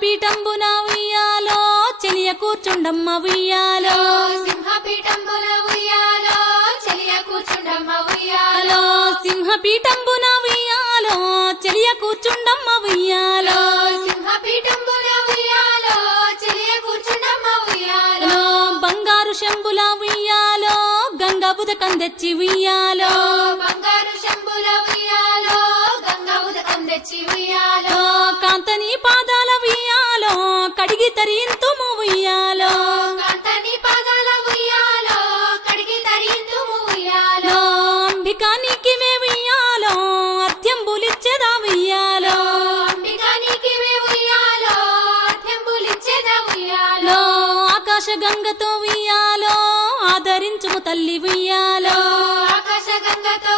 సింహపీఠంబున ఉయ్యాలో చెలియ కూర్చుండమ్మ ఉయ్యాలో సింహపీఠంబున ఉయ్యాలో చెలియ కూర్చుండమ్మ ఉయ్యాలో సింహపీఠంబున ఉయ్యాలో చెలియ కూర్చుండమ్మ ఉయ్యాలో సింహపీఠంబున ఉయ్యాలో చెలియ కూర్చుండమ్మ ఉయ్యాలో బంగారు శంబుల ఉయ్యాలో గంగ ఉదకం తెచ్చి ఉయ్యాలో బంగారు శంభుల ఉయ్యాలో గంగ ఉదకం తెచ్చి ఉయ్యాలో కాంతని పాదాల ఉయ్యాలో కడిగి తరింతుము ఉయ్యాలో కాంతని పాదాల ఉయ్యాలో కడిగి తరింతుము ఉయ్యాలో అంబికా నీకివే ఉయ్యాలో అర్ధ్యంబులిచ్చేదా ఉయ్యాలో అంబికా నీకివే ఉయ్యాలో అర్ధ్యంబులిచ్చేదా ఉయ్యాలో ఆకాశ గంగతో ఉయ్యాలో ఆదరించుము తల్లి ఉయ్యాలో ఆకాశ గంగతో